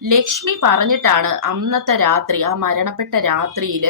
ലക്ഷ്മി പറഞ്ഞിട്ടാണ് അന്നത്തെ രാത്രി ആ മരണപ്പെട്ട രാത്രിയിൽ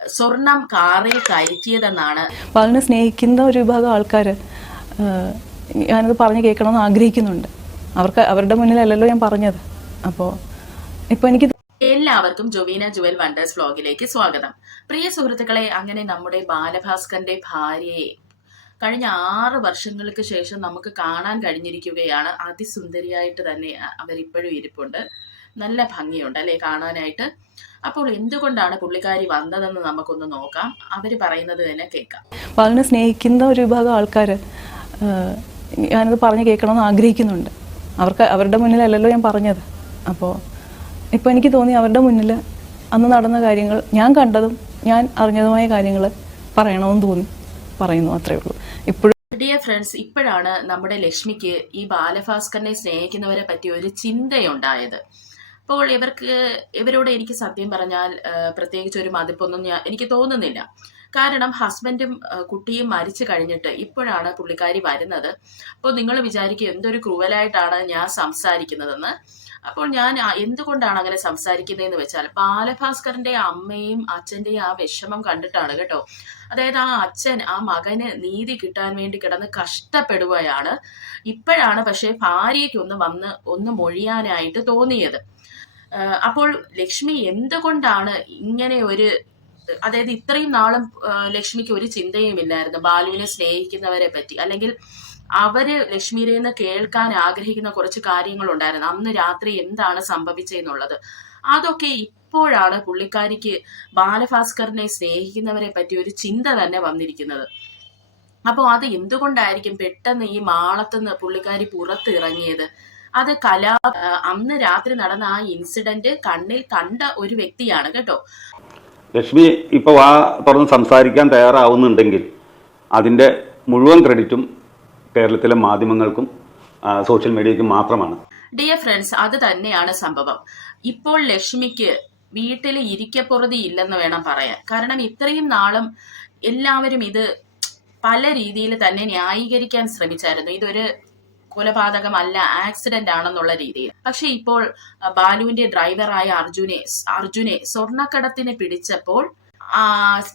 സ്വർണം കാറിൽ കയറ്റിയതെന്നാണ്. വളരെ സ്നേഹിക്കുന്ന ഒരു വിഭാഗം ആൾക്കാർ ഞാനത് പറഞ്ഞു കേൾക്കണമെന്ന് ആഗ്രഹിക്കുന്നുണ്ട്. അവർക്ക് അവരുടെ മുന്നിലല്ലല്ലോ ഞാൻ പറഞ്ഞത്. അപ്പോൾ ഇപ്പൊ എനിക്ക് എല്ലാവർക്കും ജൊവീന ജുവൽ വണ്ടേഴ്സ് വ്ലോഗിലേക്ക് സ്വാഗതം. പ്രിയ സുഹൃത്തുക്കളെ അങ്ങനെ നമ്മുടെ ബാലഭാസ്കറിന്റെ ഭാര്യയെ കഴിഞ്ഞ ആറ് വർഷങ്ങൾക്ക് ശേഷം നമുക്ക് കാണാൻ കഴിഞ്ഞിരിക്കുകയാണ് അതിസുന്ദരിയായിട്ട് തന്നെ അവരിപ്പോഴും ഇരിപ്പുണ്ട്. നല്ല ഭംഗിയുണ്ട് അല്ലേ കാണാനായിട്ട്? അപ്പോൾ എന്തുകൊണ്ടാണ് പുള്ളിക്കാരി വന്നതെന്ന് നമുക്കൊന്ന് നോക്കാം. അവർ പറയുന്നത് തന്നെ കേൾക്കാം. വളരെ സ്നേഹിക്കുന്ന ഒരു വിഭാഗം ആൾക്കാർ ഞാനത് പറഞ്ഞു കേൾക്കണമെന്ന് ആഗ്രഹിക്കുന്നുണ്ട്. അവർക്ക് അവരുടെ മുന്നിലല്ലല്ലോ ഞാൻ പറഞ്ഞത്. അപ്പോൾ ഇപ്പോൾ എനിക്ക് തോന്നി അവരുടെ മുന്നിൽ അന്ന് നടന്ന കാര്യങ്ങൾ ഞാൻ കണ്ടതും ഞാൻ അറിഞ്ഞതുമായ കാര്യങ്ങൾ പറയണമെന്ന് തോന്നി പറയുന്നു അത്രേ ഉള്ളൂ. ഡിയർ ഫ്രണ്ട്സ് ഇപ്പോഴാണ് നമ്മുടെ ലക്ഷ്മിക്ക് ഈ ബാലഭാസ്കറിനെ സ്നേഹിക്കുന്നവരെ പറ്റി ഒരു ചിന്തയുണ്ടായത്. അപ്പോൾ ഇവർക്ക് ഇവരോട് എനിക്ക് സത്യം പറഞ്ഞാൽ പ്രത്യേകിച്ച് ഒരു മതിപ്പൊന്നും ഞാൻ എനിക്ക് തോന്നുന്നില്ല. കാരണം ഹസ്ബൻഡും കുട്ടിയും മരിച്ചു കഴിഞ്ഞിട്ട് ഇപ്പോഴാണ് പുള്ളിക്കാരി വരുന്നത്. അപ്പോൾ നിങ്ങൾ വിചാരിക്കും എന്തൊരു ക്രൂവലായിട്ടാണ് ഞാൻ സംസാരിക്കുന്നതെന്ന്. അപ്പോൾ ഞാൻ എന്തുകൊണ്ടാണ് അങ്ങനെ സംസാരിക്കുന്നതെന്ന് വെച്ചാൽ ബാലഭാസ്കറിന്റെ അമ്മയും അച്ഛന്റെയും ആ വിഷമം കണ്ടിട്ടാണ് കേട്ടോ. അതായത് ആ അച്ഛൻ ആ മകന് നീതി കിട്ടാൻ വേണ്ടി കിടന്ന് കഷ്ടപ്പെടുകയാണ്. ഇപ്പോഴാണ് പക്ഷേ ഭാര്യയ്ക്ക് ഒന്ന് വന്ന് ഒന്ന് മൊഴിയാനായിട്ട് തോന്നിയത്. അപ്പോൾ ലക്ഷ്മി എന്തുകൊണ്ടാണ് ഇങ്ങനെ ഒരു അതായത് ഇത്രയും നാളും ലക്ഷ്മിക്ക് ഒരു ചിന്തയും ഇല്ലായിരുന്നു ബാലുവിനെ സ്നേഹിക്കുന്നവരെ പറ്റി. അല്ലെങ്കിൽ അവർ ലക്ഷ്മിയിൽ നിന്ന് കേൾക്കാൻ ആഗ്രഹിക്കുന്ന കുറച്ച് കാര്യങ്ങളുണ്ടായിരുന്നു. അന്ന് രാത്രി എന്താണ് സംഭവിച്ചെന്നുള്ളത്. അതൊക്കെ ഇപ്പോഴാണ് പുള്ളിക്കാരിക്ക് ബാലഭാസ്കറിനെ സ്നേഹിക്കുന്നവരെ പറ്റി ഒരു ചിന്ത തന്നെ വന്നിരിക്കുന്നത്. അപ്പോൾ അത് എന്തുകൊണ്ടായിരിക്കും പെട്ടെന്ന് ഈ മാളത്തുനിന്ന് പുള്ളിക്കാരി പുറത്തിറങ്ങിയത്? അത് കലാ അന്ന് രാത്രി നടന്ന ആ ഇൻസിഡന്റ് കണ്ണിൽ കണ്ട ഒരു വ്യക്തിയാണ് കേട്ടോ. ലക്ഷ്മി ഇപ്പോൾ വാ തുറന്ന് സംസാരിക്കാൻ തയ്യാറാവുന്നുണ്ടെങ്കിൽ അതിന്റെ മുഴുവൻ ക്രെഡിറ്റും കേരളത്തിലെ മാധ്യമങ്ങൾക്കും സോഷ്യൽ മീഡിയയ്ക്കും മാത്രമാണ്. ഡിയർ ഫ്രണ്ട്സ് അത് തന്നെയാണ് സംഭവം. ഇപ്പോൾ ലക്ഷ്മിക്ക് വീട്ടിൽ ഇരിക്കപ്പുറതി ഇല്ലെന്ന് വേണം പറയാൻ. കാരണം ഇത്രയും നാളും എല്ലാവരും ഇത് പല രീതിയിൽ തന്നെ ന്യായീകരിക്കാൻ ശ്രമിച്ചായിരുന്നു. ഇതൊരു കൊലപാതകമല്ല ആക്സിഡന്റ് ആണെന്നുള്ള രീതിയിൽ. പക്ഷെ ഇപ്പോൾ ബാലുവിന്റെ ഡ്രൈവറായ അർജുനെ അർജുനെ സ്വർണക്കടത്തിന് പിടിച്ചപ്പോൾ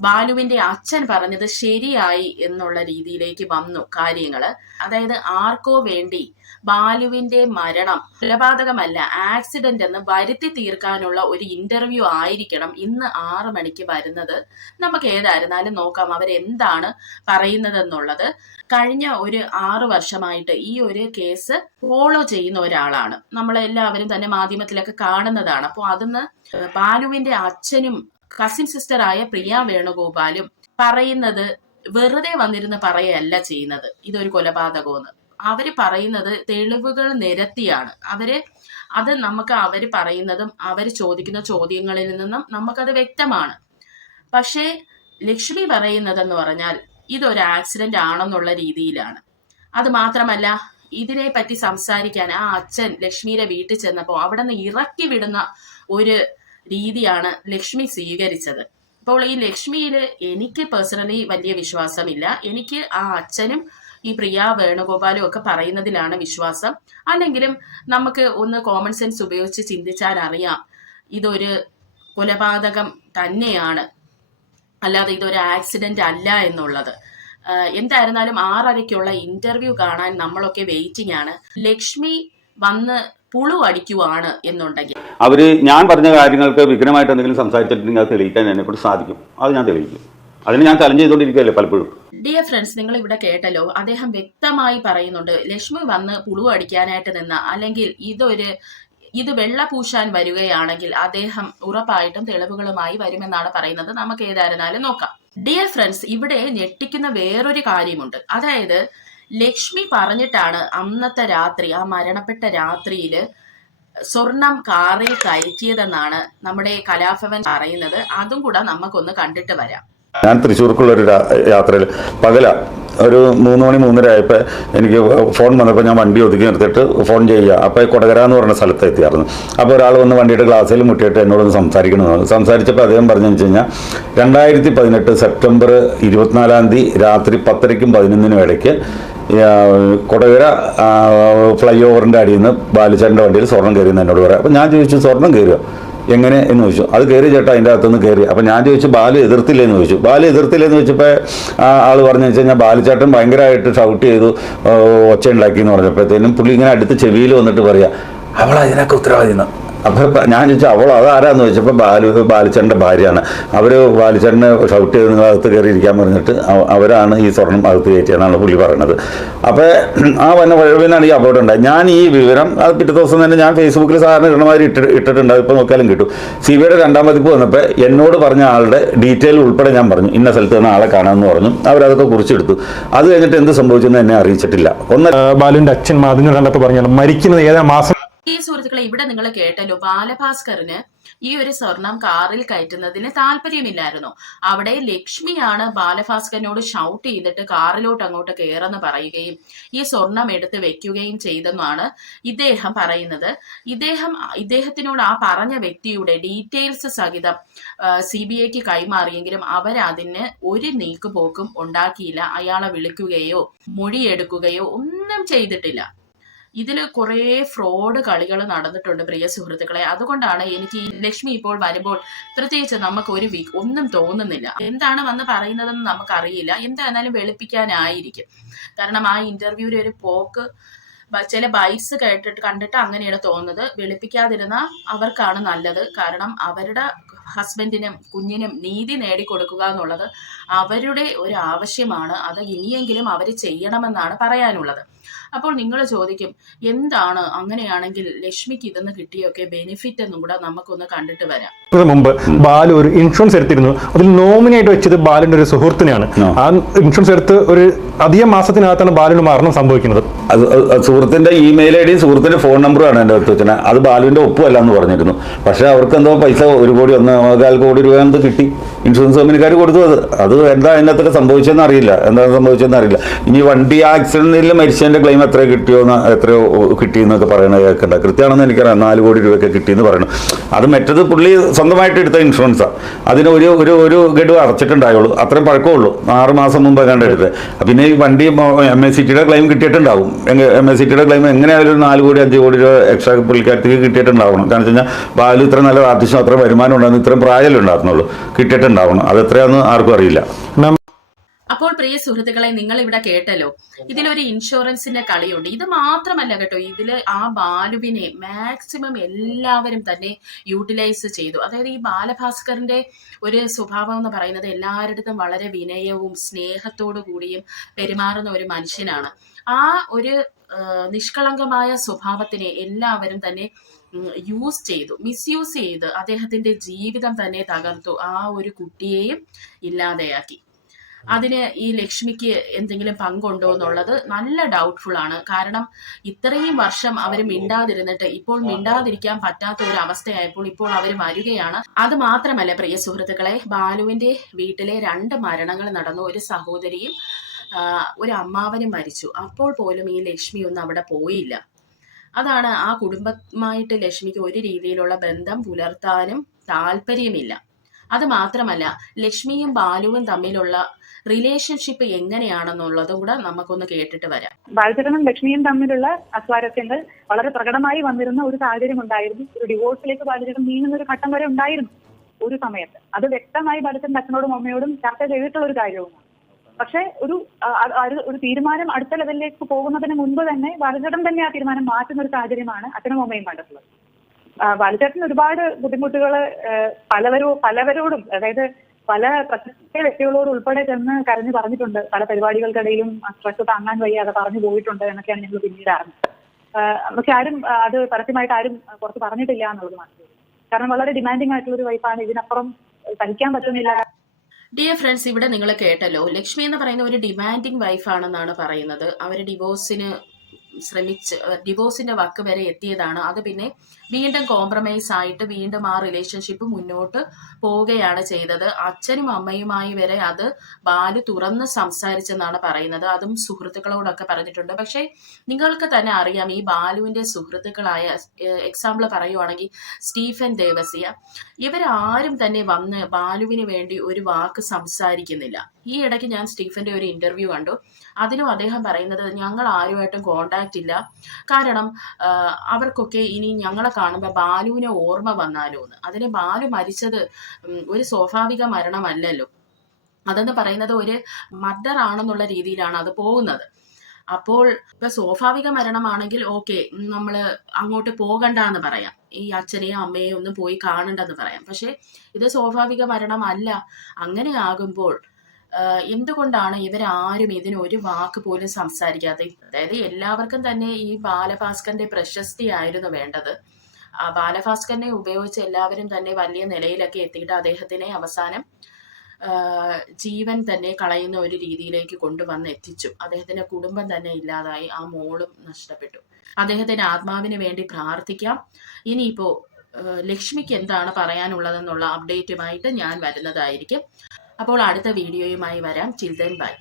ബാലുവിന്റെ അച്ഛൻ പറഞ്ഞത് ശരിയായി എന്നുള്ള രീതിയിലേക്ക് വന്നു കാര്യങ്ങൾ. അതായത് ആർക്കോ വേണ്ടി ബാലുവിന്റെ മരണം കൊലപാതകമല്ല ആക്സിഡന്റ് എന്ന് വരുത്തി തീർക്കാനുള്ള ഒരു ഇന്റർവ്യൂ ആയിരിക്കണം ഇന്ന് ആറ് മണിക്ക് വരുന്നത്. നമുക്ക് ഏതായിരുന്നാലും നോക്കാം അവരെന്താണ് പറയുന്നതെന്നുള്ളത്. കഴിഞ്ഞ ഒരു ആറ് വർഷമായിട്ട് ഈ ഒരു കേസ് ഫോളോ ചെയ്യുന്ന ഒരാളാണ്. നമ്മളെല്ലാവരും തന്നെ മാധ്യമത്തിലൊക്കെ കാണുന്നതാണ്. അപ്പോൾ അതിന്ന് ബാലുവിന്റെ അച്ഛനും കസിൻ സിസ്റ്ററായ പ്രിയ വേണുഗോപാലും പറയുന്നത് വെറുതെ വന്നിരുന്ന് പറയല്ല ചെയ്യുന്നത്. ഇതൊരു കൊലപാതകമെന്ന്. അവർ പറയുന്നത് തെളിവുകൾ നിരത്തിയാണ്. അവർ അത് നമുക്ക് അവർ പറയുന്നതും അവർ ചോദിക്കുന്ന ചോദ്യങ്ങളിൽ നിന്നും നമുക്കത് വ്യക്തമാണ്. പക്ഷേ ലക്ഷ്മി പറയുന്നതെന്ന് പറഞ്ഞാൽ ഇതൊരു ആക്സിഡന്റ് ആണെന്നുള്ള രീതിയിലാണ്. അത് മാത്രമല്ല ഇതിനെ പറ്റി സംസാരിക്കാൻ ആ അച്ഛൻ ലക്ഷ്മിയുടെ വീട്ടിൽ ചെന്നപ്പോൾ അവിടെ നിന്ന് ഇറക്കി വിടുന്ന ഒരു രീതിയാണ് ലക്ഷ്മി സ്വീകരിച്ചത്. അപ്പോൾ ഈ ലക്ഷ്മിയിൽ എനിക്ക് പേഴ്സണലി വലിയ വിശ്വാസമില്ല. എനിക്ക് ആ അച്ഛനും ഈ പ്രിയ വേണുഗോപാലും ഒക്കെ പറയുന്നതിലാണ് വിശ്വാസം. അല്ലെങ്കിലും നമുക്ക് ഒന്ന് കോമൺ സെൻസ് ഉപയോഗിച്ച് ചിന്തിച്ചാൽ അറിയാം ഇതൊരു കൊലപാതകം തന്നെയാണ്. അല്ലാതെ ഇതൊരു ആക്സിഡന്റ് അല്ല എന്നുള്ളത്. എന്തായിരുന്നാലും ആറരയ്ക്കുള്ള ഇന്റർവ്യൂ കാണാൻ നമ്മളൊക്കെ വെയിറ്റിംഗ് ആണ്. ലക്ഷ്മി വന്ന് പുളു അടിക്കുവാണ് എന്നുണ്ടെങ്കിൽ. അവർ ഞാൻ പറഞ്ഞ കാര്യങ്ങൾക്ക് വിഘ്നമായിട്ട് എന്തെങ്കിലും സംസാരിച്ചിട്ടുണ്ടെങ്കിൽ അത് തെളിയിക്കാൻ എന്നെ കൊണ്ട് സാധിക്കും. അത് ഞാൻ തെളിയിക്കും. അതിന് ഞാൻ ചലഞ്ച് ചെയ്തുകൊണ്ടിരിക്കുകയല്ലേ പലപ്പോഴും? ഡിയർ ഫ്രണ്ട്സ് നിങ്ങൾ ഇവിടെ കേട്ടല്ലോ അദ്ദേഹം വ്യക്തമായി പറയുന്നുണ്ട് ലക്ഷ്മി വന്ന് പുളു അടിക്കാനായിട്ട് നിന്ന അല്ലെങ്കിൽ ഇതൊരു ഇത് വെള്ള പൂശാൻ വരികയാണെങ്കിൽ അദ്ദേഹം ഉറപ്പായിട്ടും തെളിവുകളുമായി വരുമെന്നാണ് പറയുന്നത്. നമുക്ക് ഏതായിരുന്നാലും നോക്കാം. ഡിയർ ഫ്രണ്ട്സ് ഇവിടെ ഞെട്ടിക്കുന്ന വേറൊരു കാര്യമുണ്ട്. അതായത് ലക്ഷ്മി പറഞ്ഞിട്ടാണ് അന്നത്തെ രാത്രി ആ മരണപ്പെട്ട രാത്രിയിൽ സ്വർണം കാറിൽ കയറ്റിയതെന്നാണ് നമ്മുടെ കലാഭവൻ പറയുന്നത്. അതും കൂടെ നമുക്കൊന്ന് കണ്ടിട്ട് വരാം. ഞാൻ തൃശ്ശൂർക്കുള്ള ഒരു യാത്രയിൽ പകല ഒരു മൂന്ന് മണി മൂന്നര ആയപ്പോൾ എനിക്ക് ഫോൺ വന്നപ്പോൾ ഞാൻ വണ്ടി ഒതുക്കി നിർത്തിയിട്ട് ഫോൺ ചെയ്യുക. അപ്പോൾ കൊടകര എന്ന് പറഞ്ഞ സ്ഥലത്ത് എത്തിയായിരുന്നു. അപ്പോൾ ഒരാൾ വന്ന് വണ്ടിയുടെ ഗ്ലാസ്സിൽ മുട്ടിയിട്ട് എന്നോടൊന്ന് സംസാരിക്കണമെന്ന് സംസാരിച്ചപ്പോൾ അദ്ദേഹം പറഞ്ഞു വെച്ച് കഴിഞ്ഞാൽ രണ്ടായിരത്തി പതിനെട്ട് സെപ്റ്റംബർ ഇരുപത്തിനാലാം തീയതി രാത്രി പത്തരയ്ക്കും പതിനൊന്നിനും ഇടയ്ക്ക് കൊടകര ഫ്ലൈ ഓവറിന്റെ അടിയിൽ നിന്ന് ബാലുചാരന്റെ വണ്ടിയിൽ സ്വർണം കയറിയെന്ന് എന്നോട് പറയാം. അപ്പം ഞാൻ ചോദിച്ചു സ്വർണം കയറുക എങ്ങനെ? എന്ന് ചോദിച്ചു. അത് കയറി ചേട്ടാ അതിന്റെ അകത്തുനിന്ന് കയറി. അപ്പം ഞാൻ ചോദിച്ചു ബാലു എതിർത്തില്ലെന്ന് ചോദിച്ചു. ബാലു എതിർത്തില്ലെന്ന് ചോദിച്ചപ്പോൾ ആ ആൾ പറഞ്ഞു വെച്ച് കഴിഞ്ഞാൽ ബാലുചേട്ടൻ ഭയങ്കരമായിട്ട് ഷൗട്ട് ചെയ്തു ഒച്ച ഉണ്ടാക്കി എന്ന് പറഞ്ഞപ്പോഴത്തേനും പുള്ളി ഇങ്ങനെ അടുത്ത് ചെവിയിൽ വന്നിട്ട് പറയാ അവളതിനൊക്കെ അതിനൊക്കെ ഉത്തരവാദി എന്ന് അപ്പോൾ ഞാൻ ചോദിച്ചു അവൾ അതാരാന്ന് ചോദിച്ചപ്പോൾ ബാലു ബാലുച്ചേട്ടന്റെ ഭാര്യയാണ്. അവർ ബാലുച്ചേട്ടനെ ഷൗട്ട് ചെയ്ത് നിങ്ങൾ അകത്ത് കയറി ഇരിക്കാൻ പറഞ്ഞിട്ട് അവ- അവരാണ് ഈ സ്വർണം അകത്ത് കയറ്റിയെന്നാണ് പുള്ളി പറയുന്നത്. അപ്പോൾ ആ വന്ന വഴവിനാണ് ഈ അപകടം ഉണ്ടായത്. ഞാൻ ഈ വിവരം അത് പിറ്റേ ദിവസം തന്നെ ഞാൻ ഫേസ്ബുക്കിൽ സാധാരണ ഇടണമാതിരി ഇട്ട് ഇട്ടിട്ടുണ്ട്. അതിപ്പോൾ നോക്കിയാലും കിട്ടും. സി ബിയുടെ രണ്ടാം പതിപ്പ് വന്നപ്പോൾ എന്നോട് പറഞ്ഞ ആളുടെ ഡീറ്റെയിൽ ഉൾപ്പെടെ ഞാൻ പറഞ്ഞു. ഇന്ന സ്ഥലത്ത് നിന്ന് ആളെ കാണാമെന്ന് പറഞ്ഞു. അവരതൊക്കെ കുറിച്ചെടുത്തു. അത് കഴിഞ്ഞിട്ട് എന്ത് സംഭവിച്ചെന്ന് എന്നെ അറിയിച്ചിട്ടില്ല. ഒന്ന് ബാലുവിന്റെ അച്ഛൻ മാധ്യമങ്ങൾ കണ്ടപ്പോൾ പറഞ്ഞാൽ മരിക്കുന്നത് ഏതാ? മാസം ഈ സുഹൃത്തുക്കളെ ഇവിടെ നിങ്ങൾ കേട്ടല്ലോ ബാലഭാസ്കറിന് ഈ ഒരു സ്വർണം കാറിൽ കയറ്റുന്നതിന് താല്പര്യമില്ലായിരുന്നു. അവിടെ ലക്ഷ്മിയാണ് ബാലഭാസ്കറിനോട് ഷൗട്ട് ചെയ്തിട്ട് കാറിലോട്ട് അങ്ങോട്ട് കയറെന്ന് പറയുകയും ഈ സ്വർണം എടുത്ത് വെക്കുകയും ചെയ്തെന്നാണ് ഇദ്ദേഹം പറയുന്നത്. ഇദ്ദേഹം ഇദ്ദേഹത്തിനോട് ആ പറഞ്ഞ വ്യക്തിയുടെ ഡീറ്റെയിൽസ് സഹിതം സി ബി ഐക്ക് കൈമാറിയെങ്കിലും അവരതിന് ഒരു നീക്കുപോക്കും ഉണ്ടാക്കിയില്ല. അയാളെ വിളിക്കുകയോ മൊഴിയെടുക്കുകയോ ഒന്നും ചെയ്തിട്ടില്ല. ഇതിൽ കുറേ ഫ്രോഡ് കളികൾ നടന്നിട്ടുണ്ട് പ്രിയ സുഹൃത്തുക്കളെ. അതുകൊണ്ടാണ് എനിക്ക് ഈ ലക്ഷ്മി ഇപ്പോൾ വരുമ്പോൾ പ്രത്യേകിച്ച് നമുക്ക് ഒരു വീക്ക് ഒന്നും തോന്നുന്നില്ല. എന്താണ് വന്ന് പറയുന്നതെന്ന് നമുക്കറിയില്ല. എന്തായാലും വെളുപ്പിക്കാനായിരിക്കും. കാരണം ആ ഇന്റർവ്യൂവിലെ ഒരു പോക്ക് ചില ബൈറ്റ്സ് കേട്ടിട്ട് കണ്ടിട്ട് അങ്ങനെയാണ് തോന്നുന്നത്. വെളുപ്പിക്കാതിരുന്ന അവർക്കാണ് നല്ലത്. കാരണം അവരുടെ ഹസ്ബൻഡിനും കുഞ്ഞിനും നീതി നേടിക്കൊടുക്കുക എന്നുള്ളത് അവരുടെ ഒരു ആവശ്യമാണ്. അത് ഇനിയെങ്കിലും അവർ ചെയ്യണമെന്നാണ് പറയാനുള്ളത്. അപ്പോൾ നിങ്ങൾ ചോദിക്കും എന്താണ് അങ്ങനെയാണെങ്കിൽ ലക്ഷ്മിക്ക് ഇതെന്ന് കിട്ടിയൊക്കെ ബെനിഫിറ്റ് എന്നും കൂടെ നമുക്കൊന്ന് കണ്ടിട്ട് വരാം. മുമ്പ് ബാലു ഒരു ഇൻഷുറൻസ് എടുത്തിരുന്നു. അതിൽ നോമിനായിട്ട് വെച്ചത് ബാലുവിന്റെ ഒരു സുഹൃത്തിനെയാണ്. ആ. ആ ഇൻഷുറൻസ് എടുത്ത് ഒരു അധിക മാസത്തിനകത്താണ് ബാലുവിന് മരണം സംഭവിക്കുന്നത്. അത് സുഹൃത്തിന്റെ ഇമെയിൽ ഐ ഡിയും സുഹൃത്തിന്റെ ഫോൺ നമ്പറുമാണ് എന്റെ അടുത്ത് വെച്ചാൽ അത് ബാലുവിന്റെ ഒപ്പുമല്ല എന്ന് പറഞ്ഞിരുന്നു. പക്ഷെ അവർക്ക് എന്തോ പൈസ ഒരു കോടി ഒന്ന് കാൽ കോടി രൂപ എന്ത് കിട്ടി. ഇൻഷുറൻസ് കമ്പനിക്കാർ കൊടുത്തു അത്. അത് എന്താ അതിനകത്തൊക്കെ സംഭവിച്ചതെന്ന് അറിയില്ല. എന്താണ് സംഭവിച്ചതെന്ന് അറിയില്ല. ഇനി വണ്ടി ആക്സിഡന്റിൽ മരിച്ചതിന്റെ ക്ലെയിം എത്ര കിട്ടിയോ എന്ന് എത്രയോ കിട്ടിയെന്നൊക്കെ പറയണത് കേൾക്കണ്ട. കൃത്യമാണെന്ന് എനിക്കറിയാം. നാല് കോടി രൂപയൊക്കെ കിട്ടിയെന്ന് പറയണം. അത് മറ്റത് പുള്ളി സ്വന്തമായിട്ട് എടുത്ത ഇൻഷുറൻസാണ് അതിന് ഒരു ഒരു ഒരു ഗഡു അടച്ചിട്ടുണ്ടായുള്ളൂ. അത്രയും പഴക്കമുള്ളൂ. ആറ് മാസം മുമ്പ് കണ്ട് എടുത്തത്. പിന്നെ ഈ വണ്ടി എം എസ് സി ടിയുടെ ക്ലെയിം കിട്ടിയിട്ടുണ്ടാവും. എം എസ് സി ടിയുടെ ക്ലെയിം എങ്ങനെയായാലും ഒരു നാല് കോടി അഞ്ച് കോടി രൂപ എക്സ്ട്രാ പുള്ളിക്കാരത്തേക്ക് കിട്ടിയിട്ടുണ്ടാവണം. കാരണം വെച്ച് കഴിഞ്ഞാൽ ബാലു ഇത്ര നല്ല ആർട്ടിസ്റ്റും അത്ര വരുമാനം ഉണ്ടായിരുന്നു. ഇത്രയും പ്രായമല്ലേ ഉണ്ടായിരുന്നുള്ളൂ. കിട്ടിയിട്ടുണ്ടാവണം. അത് എത്രയാണെന്ന് ആർക്കും അറിയില്ല. അപ്പോൾ പ്രിയ സുഹൃത്തുക്കളെ നിങ്ങൾ ഇവിടെ കേട്ടല്ലോ ഇതിലൊരു ഇൻഷുറൻസിന്റെ കളിയുണ്ട്. ഇത് മാത്രമല്ല കേട്ടോ ഇതിൽ ആ ബാലുവിനെ മാക്സിമം എല്ലാവരും തന്നെ യൂട്ടിലൈസ് ചെയ്തു. അതായത് ഈ ബാലഭാസ്കറിന്റെ ഒരു സ്വഭാവം എന്ന് പറയുന്നത് എല്ലാവരുടെ വളരെ വിനയവും സ്നേഹത്തോടു കൂടിയും പെരുമാറുന്ന ഒരു മനുഷ്യനാണ്. ആ ഒരു നിഷ്കളങ്കമായ സ്വഭാവത്തിനെ എല്ലാവരും തന്നെ യൂസ് ചെയ്തു. മിസ്യൂസ് ചെയ്ത് അദ്ദേഹത്തിന്റെ ജീവിതം തന്നെ തകർത്തു. ആ ഒരു കുട്ടിയെയും ഇല്ലാതെയാക്കി. അതിന് ഈ ലക്ഷ്മിക്ക് എന്തെങ്കിലും പങ്കുണ്ടോ എന്നുള്ളത് നല്ല ഡൗട്ട്ഫുൾ ആണ്. കാരണം ഇത്രയും വർഷം അവർ മിണ്ടാതിരുന്നിട്ട് ഇപ്പോൾ മിണ്ടാതിരിക്കാൻ പറ്റാത്ത ഒരു അവസ്ഥയായപ്പോൾ ഇപ്പോൾ അവർ വരികയാണ്. അത് മാത്രമല്ല പ്രിയ സുഹൃത്തുക്കളെ ബാലുവിന്റെ വീട്ടിലെ രണ്ട് മരണങ്ങൾ നടന്നു. ഒരു സഹോദരിയും ഒരു അമ്മാവനും മരിച്ചു. അപ്പോൾ പോലും ഈ ലക്ഷ്മി ഒന്നും അവിടെ പോയില്ല. അതാണ് ആ കുടുംബമായിട്ട് ലക്ഷ്മിക്ക് ഒരു രീതിയിലുള്ള ബന്ധം പുലർത്താനും താല്പര്യമില്ല. അത് മാത്രമല്ല ലക്ഷ്മിയും ബാലുവും തമ്മിലുള്ള റിലേഷൻഷിപ്പ് എങ്ങനെയാണെന്നുള്ളതും കൂടെ നമുക്കൊന്ന് കേട്ടിട്ട് വരാം. ബാലചരനും ലക്ഷ്മിയും തമ്മിലുള്ള അസ്വാരസ്യങ്ങൾ വളരെ പ്രകടമായി വന്നിരുന്ന ഒരു സാഹചര്യം ഉണ്ടായിരുന്നു. ഒരു ഡിവോഴ്സിലേക്ക് ബാലചരണം നീങ്ങുന്ന ഒരു ഘട്ടം വരെ ഉണ്ടായിരുന്നു ഒരു സമയത്ത്. അത് വ്യക്തമായി ബാലചരന്റെ അച്ഛനോടും അമ്മയോടും ചർച്ച ചെയ്തിട്ടുള്ള ഒരു കാര്യവുമാണ്. പക്ഷെ ഒരു ഒരു- തീരുമാനം അടുത്ത ലെവലിലേക്ക് പോകുന്നതിന് മുൻപ് തന്നെ ബാലചേട്ടൻ തന്നെ ആ തീരുമാനം മാറ്റുന്ന ഒരു സാഹചര്യമാണ് അച്ഛനും അമ്മയും കണ്ടിട്ടുള്ളത്. ബാലചേട്ടൻ ഒരുപാട് ബുദ്ധിമുട്ടുകൾ പലവരോ പലവരോടും അതായത് പല പ്രശസ്ത വ്യക്തികളോട് ഉൾപ്പെടെ ചെന്ന് കരഞ്ഞു പറഞ്ഞിട്ടുണ്ട്. പല പരിപാടികൾക്കിടയിലും സ്ട്രെസ് താങ്ങാൻ വയ്യാതെ പറഞ്ഞു പോയിട്ടുണ്ട് എന്നൊക്കെയാണ് ഞങ്ങൾ പിന്നീട് അറിഞ്ഞത്. പക്ഷെ ആരും അത് പരസ്യമായിട്ട് ആരും പുറത്ത് പറഞ്ഞിട്ടില്ല എന്നുള്ളത് മനസ്സിലായി കാരണം വളരെ ഡിമാൻഡിങ് ആയിട്ടുള്ള ഒരു വൈഫാണ് ഇതിനപ്പുറം സഹിക്കാൻ പറ്റുന്നില്ല. ഡിയർ ഫ്രണ്ട്സ് ഇവിടെ നിങ്ങൾ കേട്ടല്ലോ. ലക്ഷ്മി എന്ന് പറയുന്ന ഒരു ഡിമാൻഡിങ് വൈഫാണെന്നാണ് പറയുന്നത്. അവർ ഡിവോഴ്സിന് ശ്രമിച്ച് ഡിവോഴ്സിന്റെ വക്ക് വരെ എത്തിയതാണ്. അത് പിന്നെ വീണ്ടും കോംപ്രമൈസ് ആയിട്ട് വീണ്ടും ആ റിലേഷൻഷിപ്പ് മുന്നോട്ട് പോവുകയാണ് ചെയ്തത്. അച്ഛനും അമ്മയുമായി വരെ അത് ബാലു തുറന്ന് സംസാരിച്ചെന്നാണ് പറയുന്നത്. അതും സുഹൃത്തുക്കളോടൊക്കെ പറഞ്ഞിട്ടുണ്ട്. പക്ഷേ നിങ്ങൾക്ക് തന്നെ അറിയാം ഈ ബാലുവിന്റെ സുഹൃത്തുക്കളായ എക്സാമ്പിൾ പറയുവാണെങ്കിൽ സ്റ്റീഫൻ ദേവസിയ. ഇവരാരും തന്നെ വന്ന് ബാലുവിന് വേണ്ടി ഒരു വാക്ക് സംസാരിക്കുന്നില്ല. ഈ ഇടയ്ക്ക് ഞാൻ സ്റ്റീഫന്റെ ഒരു ഇന്റർവ്യൂ കണ്ടു. അതിലും അദ്ദേഹം പറയുന്നത് ഞങ്ങൾ ആരുമായിട്ടും കോണ്ടാക്ട് ഇല്ല. കാരണം അവർക്കൊക്കെ ഇനി ഞങ്ങളെ കാണുമ്പോൾ ബാലുവിനെ ഓർമ്മ വന്നാലോ എന്ന് അതിന് ബാലു മരിച്ചത് ഒരു സ്വാഭാവിക മരണമല്ലല്ലോ. അതെന്ന് പറയുന്നത് ഒരു മർഡർ ആണെന്നുള്ള രീതിയിലാണ് അത് പോകുന്നത്. അപ്പോൾ ഇപ്പൊ സ്വാഭാവിക മരണമാണെങ്കിൽ ഓക്കെ നമ്മൾ അങ്ങോട്ട് പോകണ്ട എന്ന് പറയാം. ഈ അച്ഛനെയും അമ്മയെയും ഒന്നും പോയി കാണണ്ടെന്ന് പറയാം. പക്ഷെ ഇത് സ്വാഭാവിക മരണമല്ല. അങ്ങനെ ആകുമ്പോൾ എന്തുകൊണ്ടാണ് ഇവരാരും ഇതിന് ഒരു വാക്ക് പോലും സംസാരിക്കാതെ അതായത് എല്ലാവർക്കും തന്നെ ഈ ബാലഭാസ്കറിന്റെ പ്രശസ്തി ആയിരുന്നു വേണ്ടത്. ബാലഭാസ്കറിനെ ഉപയോഗിച്ച് എല്ലാവരും തന്നെ വലിയ നിലയിലൊക്കെ എത്തിയിട്ട് അദ്ദേഹത്തിനെ അവസാനം ജീവൻ തന്നെ കളയുന്ന ഒരു രീതിയിലേക്ക് കൊണ്ടുവന്ന് എത്തിച്ചു. അദ്ദേഹത്തിന്റെ കുടുംബം തന്നെ ഇല്ലാതായി. ആ മോളും നഷ്ടപ്പെട്ടു. അദ്ദേഹത്തിന്റെ ആത്മാവിന് വേണ്ടി പ്രാർത്ഥിക്കാം. ഇനിയിപ്പോ ലക്ഷ്മിക്ക് എന്താണ് പറയാനുള്ളതെന്നുള്ള അപ്ഡേറ്റുമായിട്ട് ഞാൻ വരുന്നതായിരിക്കും. അപ്പോൾ അടുത്ത വീഡിയോയുമായി വരാം. Children by